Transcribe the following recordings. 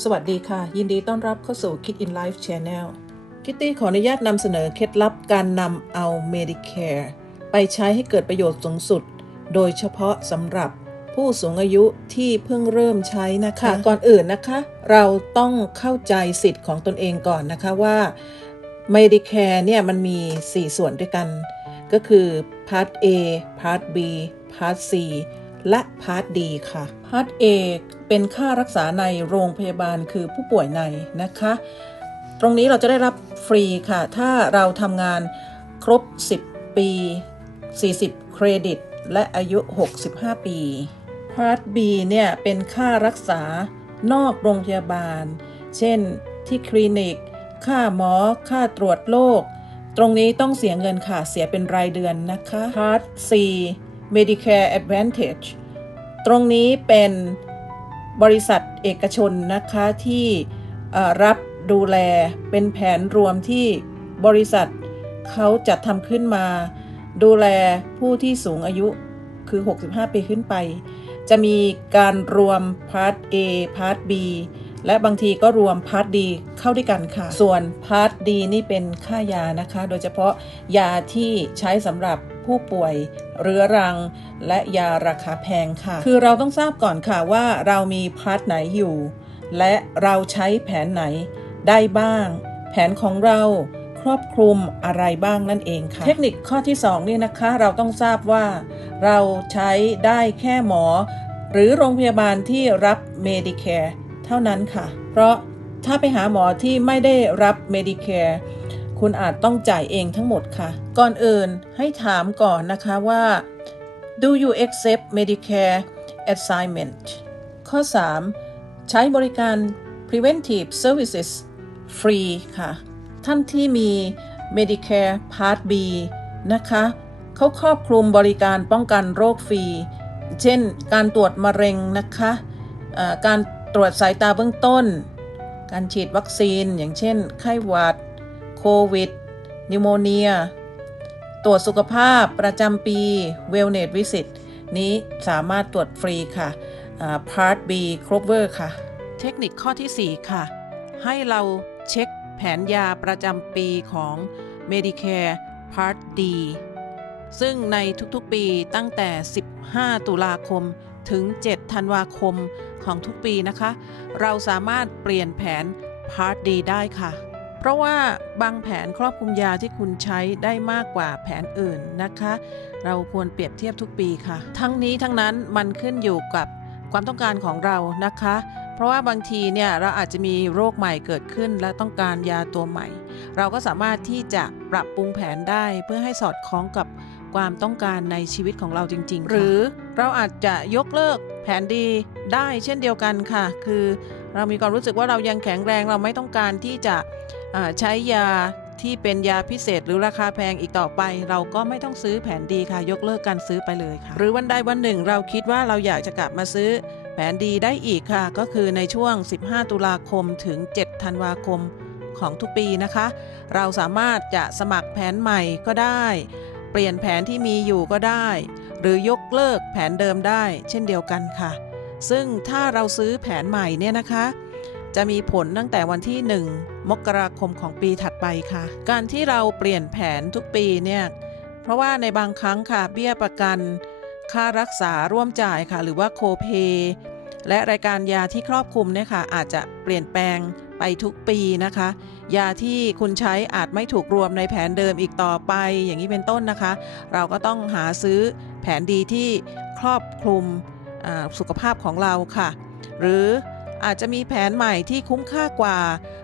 สวัสดีค่ะ ยินดีต้อนรับเข้าสู่ Kid in Life Channel คิตตี้ขออนุญาตนำเสนอเคล็ดลับการนำเอา Medicare ไปใช้ให้เกิดประโยชน์สูงสุด โดยเฉพาะสำหรับผู้สูงอายุที่เพิ่งเริ่มใช้นะคะ ก่อนอื่นนะคะ เราต้องเข้าใจสิทธิ์ของตนเองก่อนนะคะว่า Medicare เนี่ยมันมี 4 ส่วนด้วยกัน ก็คือ Part A Part B Part C และ Part D ค่ะ Part A เเป็นค่ารักษาในโรงพยาบาลคือผู้ป่วยในนะคะ ตรงนี้เราจะได้รับฟรีค่ะ ถ้าเราทำงานครบ 10 ปี 40 เครดิต และอายุ 65 ปี Part B เนี่ย เป็นค่ารักษานอกโรงพยาบาล เช่นที่คลินิก ค่าหมอ ค่าตรวจโรค ตรงนี้ต้องเสียเงินค่ะ เสียเป็นรายเดือนนะคะ Part C Medicare Advantage ตรงนี้เป็นบริษัทเอกชนนะคะที่รับดูแลเป็นแผนรวมที่บริษัทเขาจัดทำขึ้นมา ดูแลผู้ที่สูงอายุคือ 65 ปีขึ้นไป จะมีการรวมพาร์ท A พาร์ท B และบางทีก็รวมพาร์ท D เข้าด้วยกันค่ะ ส่วนพาร์ท D นี่เป็นค่ายานะคะ โดยเฉพาะยาที่ใช้สำหรับ ผู้ป่วย เรื้อรัง และยาราคาแพงค่ะ คือเราต้องทราบก่อนค่ะว่าเรามีพาร์ทไหนอยู่ และเราใช้แผนไหนได้บ้าง แผนของเราครอบคลุมอะไรบ้างนั่นเองค่ะ เทคนิคข้อที่ 2 นี่นะคะ เราต้องทราบว่า เราใช้ได้แค่หมอ หรือโรงพยาบาลที่รับ Medicare เท่านั้นค่ะ เพราะถ้าไปหาหมอที่ไม่ได้รับ Medicare คุณอาจต้องจ่ายเองทั้งหมดค่ะ ก่อนอื่นให้ถามก่อนนะคะว่า Do you accept Medicare assignment ข้อ 3 ใช้บริการ preventive services ฟรีค่ะ ท่านที่มี Medicare Part B นะคะ เขาครอบคลุมบริการป้องกันโรคฟรี เช่น การตรวจมะเร็งนะคะเอ่อการตรวจสายตาเบื้องต้น การฉีดวัคซีน อย่างเช่น ไข้หวัด โควิด นิโมเนีย ตรวจสุขภาพประจำปี Wellness Visit นี้สามารถตรวจฟรีค่ะ Part B Cover ค่ะ เทคนิคข้อที่ 4 ค่ะ ให้เราเช็คแผนยาประจำปีของ Medicare Part D ซึ่งในทุกๆปีตั้งแต่ 15 ตุลาคมถึง 7 ธันวาคมของทุกปีนะคะ เราสามารถเปลี่ยนแผน Part D ได้ค่ะ เพราะว่าบางแผนครอบคลุมยาที่คุณใช้ได้มากกว่าแผนอื่นนะคะ เราควรเปรียบเทียบทุกปีค่ะ ทั้งนี้ทั้งนั้นมันขึ้นอยู่กับความต้องการของเรานะคะ เพราะว่าบางทีเนี่ยเราอาจจะมีโรคใหม่เกิดขึ้น และต้องการยาตัวใหม่ เราก็สามารถที่จะปรับปรุงแผนได้เพื่อให้สอดคล้องกับความต้องการในชีวิตของเราจริง ๆ หรือเราอาจจะยกเลิกแผนดีได้เช่นเดียวกันค่ะ คือ เรามีความรู้สึกว่าเรายังแข็งแรงเราไม่ต้องการที่จะใช้ยาที่เป็นยาพิเศษหรือราคาแพงอีกต่อไป เราก็ไม่ต้องซื้อแผนดีค่ะ ยกเลิกการซื้อไปเลยค่ะ หรือวันใดวันหนึ่งเราคิดว่าเราอยากจะกลับมาซื้อแผนดีได้อีกค่ะ ก็คือในช่วง 15 ตุลาคมถึง 7 ธันวาคมของทุกปีนะคะ เราสามารถจะสมัครแผนใหม่ก็ได้ เปลี่ยนแผนที่มีอยู่ก็ได้ หรือยกเลิกแผนเดิมได้ เช่นเดียวกันค่ะ ซึ่งถ้าเราซื้อแผนใหม่เนี่ยนะคะ จะมีผลตั้งแต่วันที่ 1 มกราคมของปีถัดไปค่ะ การที่เราเปลี่ยนแผนทุกปีเนี่ยเพราะว่าในบางครั้งค่ะเบี้ยประกัน ค่ารักษาร่วมจ่ายค่ะ หรือว่าโคเพและรายการยาที่ครอบคลุมเนี่ยค่ะอาจจะเปลี่ยนแปลงไปทุกปีนะคะ ยาที่คุณใช้อาจไม่ถูกรวมในแผนเดิมอีกต่อไป อย่างนี้เป็นต้นนะคะ เราก็ต้องหาซื้อแผนดีที่ครอบคลุม สุขภาพของเราค่ะ หรืออาจจะมีแผนใหม่ที่คุ้มค่ากว่า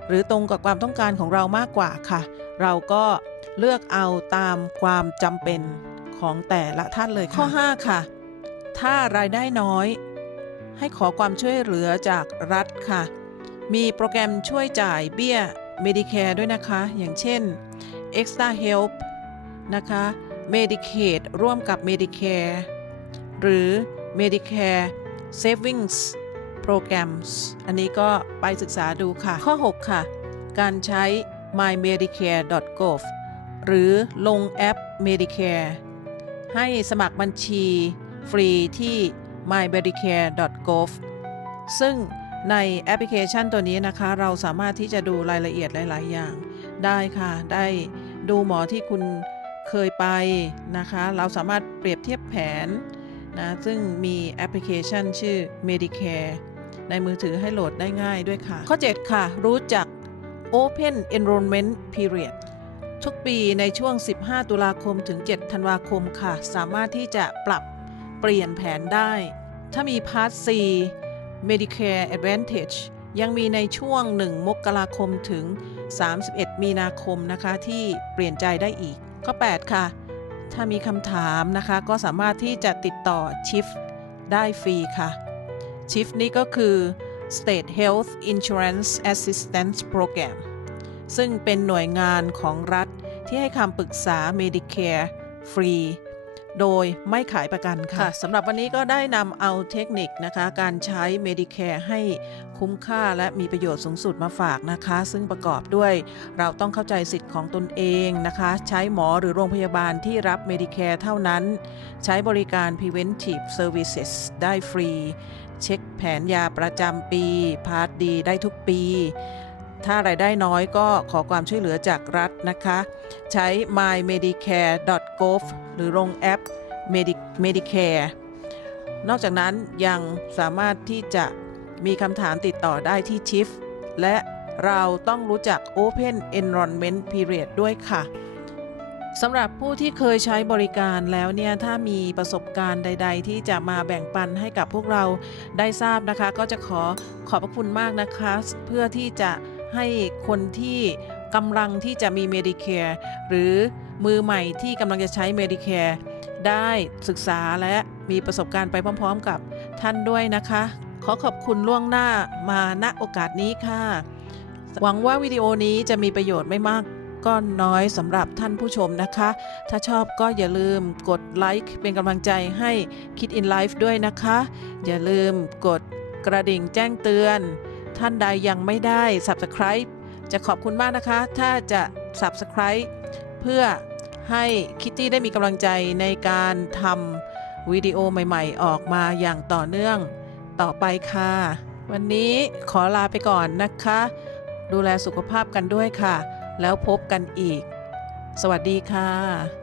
หรือตรงกับความต้องการของเรามากกว่าค่ะ เราก็เลือกเอาตามความจำเป็นของแต่ละท่านเลยค่ะข้อ 5 ค่ะ ถ้ารายได้น้อย ให้ขอความช่วยเหลือจากรัฐค่ะ มีโปรแกรมช่วยจ่ายเบี้ย Medicare ด้วยนะคะ อย่างเช่น Extra Help นะคะ Medicaid ร่วมกับ Medicare หรือ Medicare Savings Programs อันนี้ก็ไปศึกษาดูค่ะ ข้อ 6 ค่ะ การใช้ mymedicare.gov หรือลงแอป Medicare ให้สมัครบัญชีฟรีที่ mymedicare.gov ซึ่งในแอปพลิเคชันตัวนี้นะคะ เราสามารถที่จะดูรายละเอียดหลาย ๆ อย่างได้ค่ะ ได้ดูหมอที่คุณเคยไปนะคะ เราสามารถเปรียบเทียบแผน นะซึ่งมีแอปพลิเคชันชื่อ Medicare ในมือถือให้โหลดได้ง่ายด้วยค่ะ ข้อ 7 ค่ะ รู้จัก Open Enrollment Period ทุกปีในช่วง 15 ตุลาคมถึง 7 ธันวาคมค่ะ สามารถที่จะปรับเปลี่ยนแผนได้ ถ้ามี Part C Medicare Advantage ยังมีในช่วง 1 มกราคมถึง 31 มีนาคมนะคะ ที่เปลี่ยนใจได้อีก ข้อ 8 ค่ะ ถ้ามีคำถามนะคะก็สามารถที่จะติดต่อชิฟได้ฟรีค่ะชิฟนี้ก็คือ State Health Insurance Assistance Program ซึ่งเป็นหน่วยงานของรัฐที่ให้คำปรึกษา Medicare ฟรี โดยไม่ขายประกันค่ะสำหรับวันนี้ก็ได้นำเอาเทคนิคนะคะ การใช้ Medicare ให้คุ้มค่าและมีประโยชน์สูงสุดมาฝากนะคะ ซึ่งประกอบด้วยเราต้องเข้าใจสิทธิ์ของตนเองนะคะ ใช้หมอหรือโรงพยาบาลที่รับ Medicare เท่านั้น ใช้บริการ preventive services ได้ฟรี เช็คแผนยาประจำปี พาร์ทดีได้ทุกปี ถ้ารายได้น้อยก็ขอความช่วยเหลือจากรัฐนะคะ ใช้ mymedicare.gov หรือลงแอป medicare นอกจากนั้นยังสามารถที่จะมีคำถามติดต่อได้ที่ Chief และเราต้องรู้จัก Open Enrollment Period ด้วยค่ะสำหรับผู้ที่เคยใช้บริการแล้วเนี่ย ถ้ามีประสบการณ์ใด ๆ ที่จะมาแบ่งปันให้กับพวกเราได้ทราบนะคะ ก็จะขอขอบพระคุณมากนะคะ เพื่อที่จะ ให้คนที่กำลังที่จะมี Medicare หรือมือใหม่ที่กำลังจะใช้ Medicare ได้ศึกษาและมีประสบการณ์ไปพร้อมๆกับท่านด้วยนะคะ ขอขอบคุณล่วงหน้ามาณโอกาสนี้ค่ะ หวังว่าวิดีโอนี้จะมีประโยชน์ไม่มากก็น้อยสำหรับท่านผู้ชมนะคะ ถ้าชอบก็อย่าลืมกดไลค์เป็นกำลังใจให้คิด in Life ด้วยนะคะ อย่าลืมกดกระดิ่งแจ้งเตือน ท่านใดยังไม่ได้ Subscribe จะขอบคุณมากนะคะ ถ้าจะ Subscribe เพื่อให้คิตตี้ได้มีกำลังใจในการทำวิดีโอใหม่ๆ ออกมาอย่างต่อเนื่องต่อไปค่ะ วันนี้ขอลาไปก่อนนะคะ ดูแลสุขภาพกันด้วยค่ะ แล้วพบกันอีก สวัสดีค่ะ